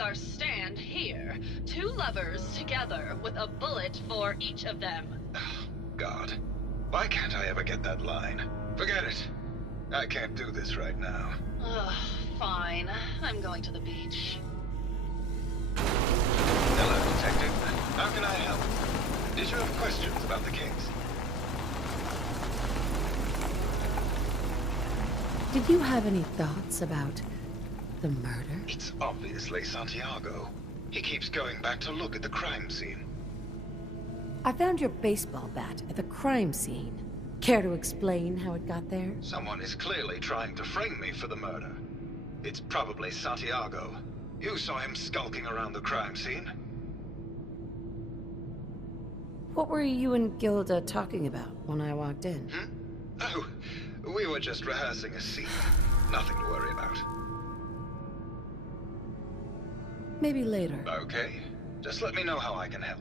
take our stand here. Two lovers together with a bullet for each of them. God. Why can't I ever get that line? Forget it. I can't do this right now. Ugh, fine. I'm going to the beach. Hello, Detective. How can I help? Did you have questions about the case? Did you have any thoughts about the murder? It's obviously Santiago. He keeps going back to look at the crime scene. I found your baseball bat at the crime scene. Care to explain how it got there? Someone is clearly trying to frame me for the murder. It's probably Santiago. You saw him skulking around the crime scene. What were you and Gilda talking about when I walked in? Oh, we were just rehearsing a scene. Nothing to worry about. Maybe later. Okay. Just let me know how I can help.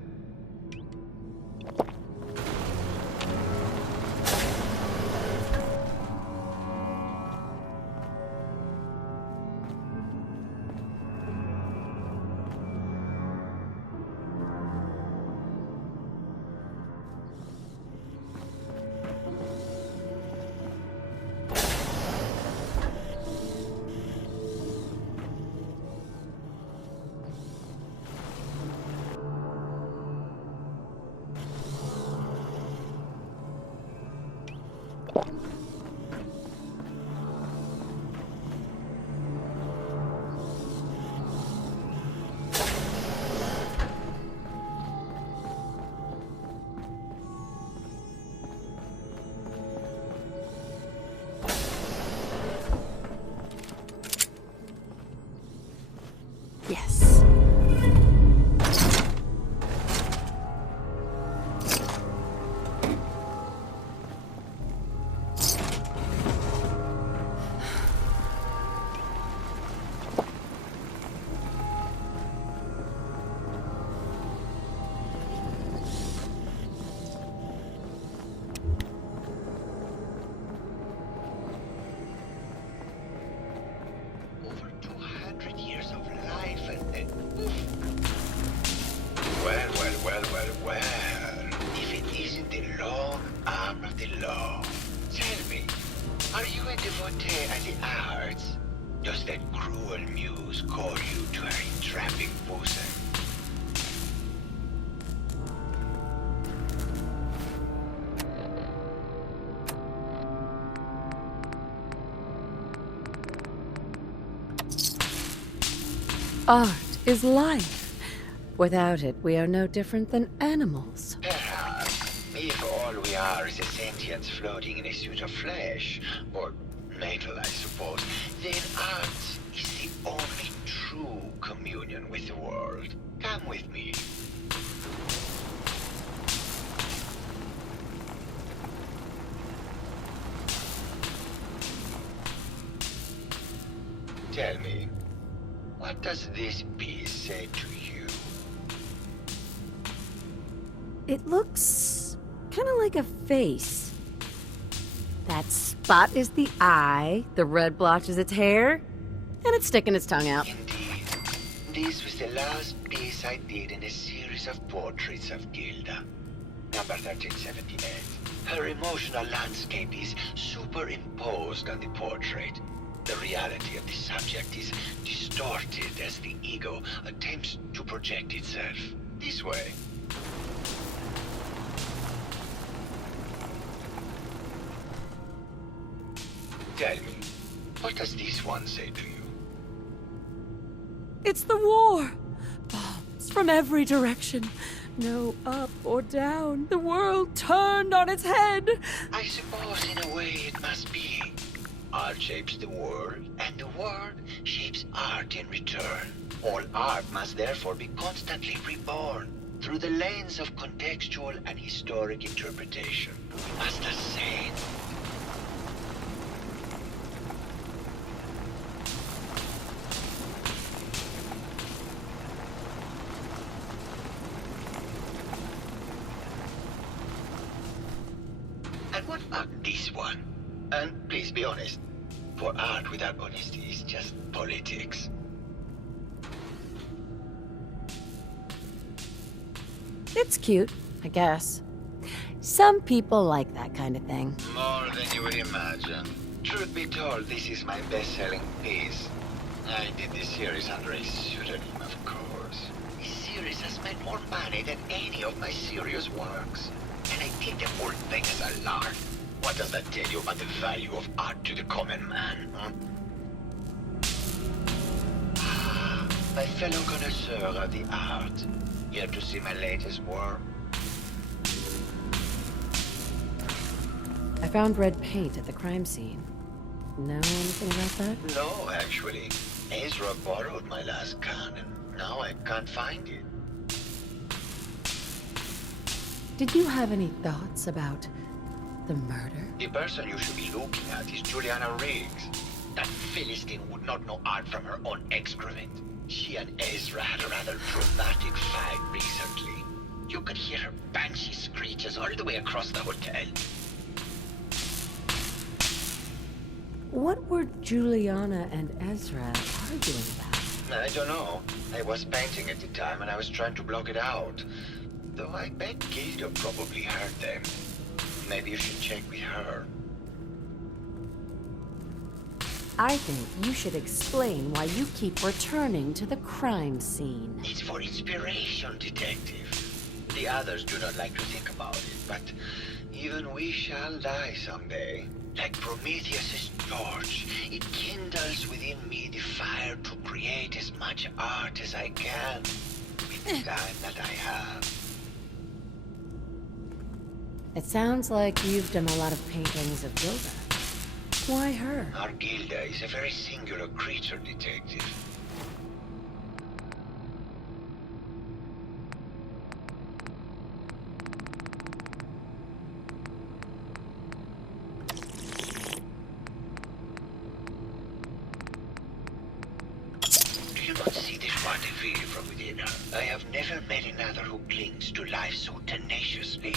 Yes. Over 200 years of life and well. If it isn't the long arm of the law. Tell me, are you a devotee of the arts? Does that cruel muse call you to her entrapping bosom? Art is life. Without it, we are no different than animals. Perhaps, if all we are is a sentience floating in a suit of flesh, or metal, I suppose, then art is the only true communion with the world. Come with me. Tell me, what does this piece say to you? It looks kind of like a face. That spot is the eye, the red blotch is its hair, and it's sticking its tongue out. Indeed. This was the last piece I did in a series of portraits of Gilda. Number 1378. Her emotional landscape is superimposed on the portrait. The reality of the subject is distorted as the ego attempts to project itself. This way. Tell me, what does this one say to you? It's the war! Bombs from every direction. No up or down. The world turned on its head. I suppose in a way it must be. Art shapes the world, and the world shapes art in return. All art must therefore be constantly reborn through the lens of contextual and historic interpretation. We must ascend. And what about this one? And please be honest, for art without honesty is just politics. It's cute, I guess. Some people like that kind of thing. More than you would imagine. Truth be told, this is my best-selling piece. I did this series under a pseudonym, of course. This series has made more money than any of my serious works. And I did the whole thing as a lark. What does that tell you about the value of art to the common man, huh? My fellow connoisseur of the art. Here to see my latest work? I found red paint at the crime scene. Know anything about that? No, actually. Ezra borrowed my last gun, and now I can't find it. Did you have any thoughts about the murder? The person you should be looking at is Juliana Riggs. That Philistine would not know art from her own excrement. She and Ezra had a rather dramatic fight recently. You could hear her banshee screeches all the way across the hotel. What were Juliana and Ezra arguing about? I don't know. I was painting at the time and I was trying to block it out. Though I bet Gilda probably heard them. Maybe you should check with her. I think you should explain why you keep returning to the crime scene. It's for inspiration, detective. The others do not like to think about it, but even we shall die someday. Like Prometheus' torch, it kindles within me the fire to create as much art as I can with the time that I have. It sounds like you've done a lot of paintings of Gilda. Why her? Our Gilda is a very singular creature, detective. Do you not see this rendezvous from within her? I have never met another who clings to life so tenaciously,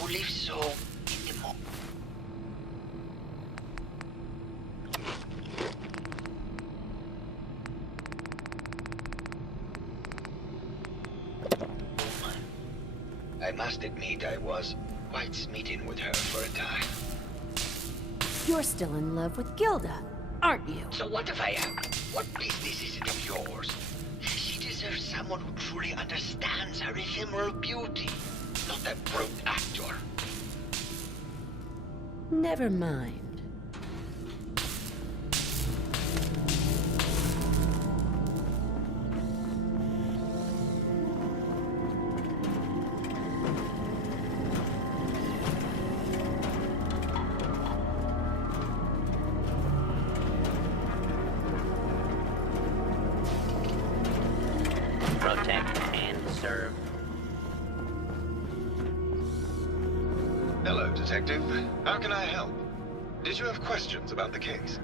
who lives so in the moment. I must admit I was quite smitten with her for a time. You're still in love with Gilda, aren't you? So what if I am? What business is it of yours? She deserves someone who truly understands her ephemeral beauty, not that brute actor. Never mind. Protect and serve. Hello, Detective. How can I help? Did you have questions about the case?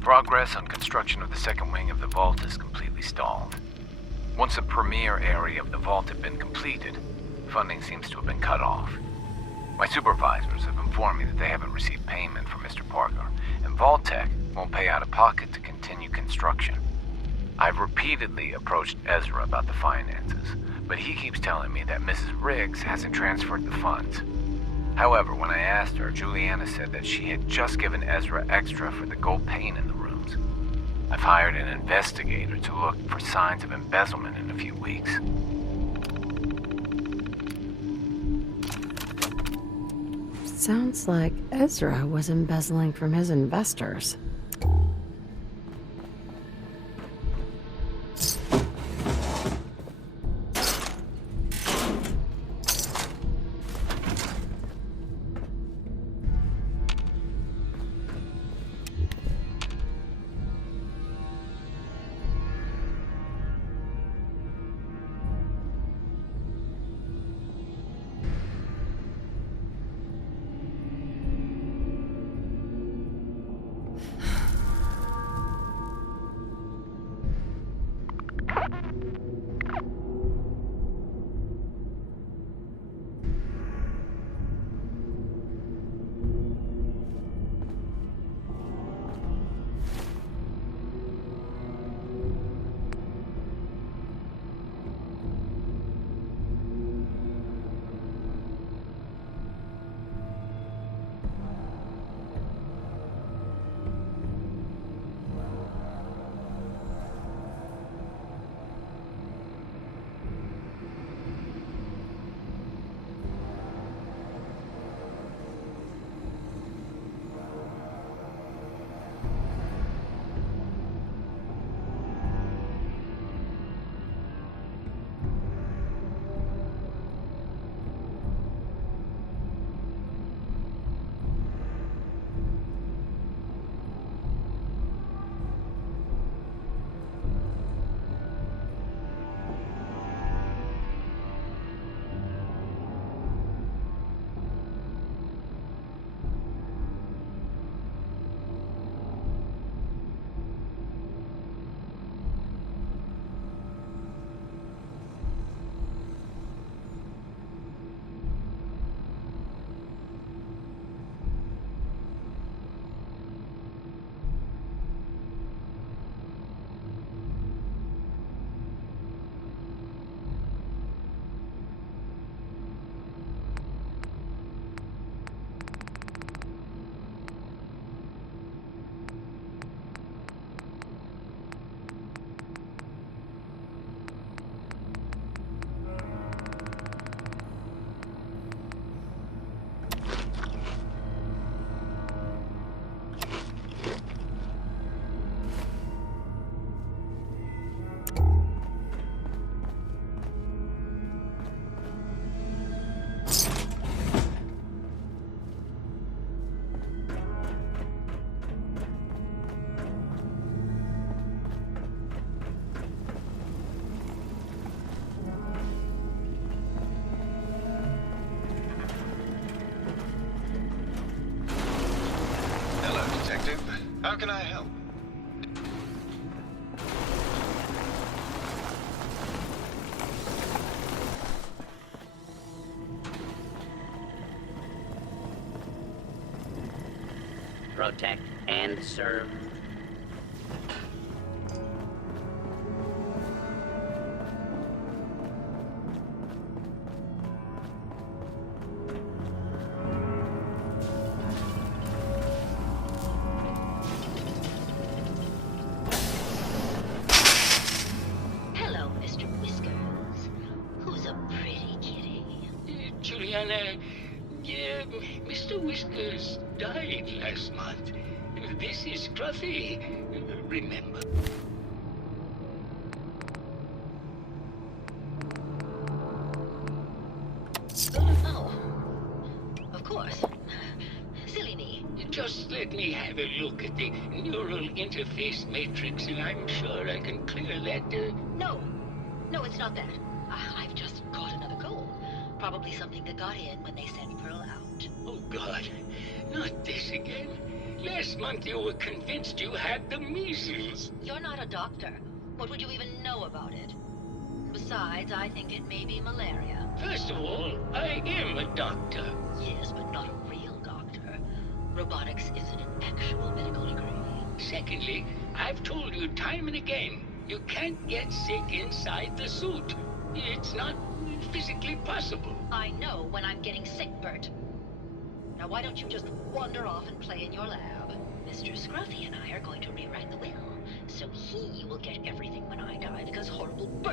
Progress on construction of the second wing of the vault is completely stalled. Once the premier area of the vault had been completed, funding seems to have been cut off. My supervisors have informed me that they haven't received payment from Mr. Parker, and Vault-Tec won't pay out of pocket to continue construction. I've repeatedly approached Ezra about the finances, but he keeps telling me that Mrs. Riggs hasn't transferred the funds. However, when I asked her, Juliana said that she had just given Ezra extra for the gold paint in the rooms. I've hired an investigator to look for signs of embezzlement in a few weeks. Sounds like Ezra was embezzling from his investors. How can I help? Protect and serve. Hello, Mr. Whiskers. Who's a pretty kitty? Juliana, Mr. Whiskers died last month. This is Scruffy. Remember? Oh, of course. Silly me. Just let me have a look at the neural interface matrix, and I'm sure I can clear that. No, it's not that. I've just caught another goal. Probably something that got in when they sent Pearl out. Oh, God. Not this again. Last month you were convinced you had the measles. You're not a doctor. What would you even know about it? Besides, I think it may be malaria. First of all, I am a doctor. Yes, but not a real doctor. Robotics isn't an actual medical degree. Secondly, I've told you time and again, you can't get sick inside the suit. It's not physically possible. I know when I'm getting sick, Bert. Now why don't you just wander off and play in your lab? Mr. Scruffy and I are going to rewrite the will, so he will get everything when I die because horrible Bert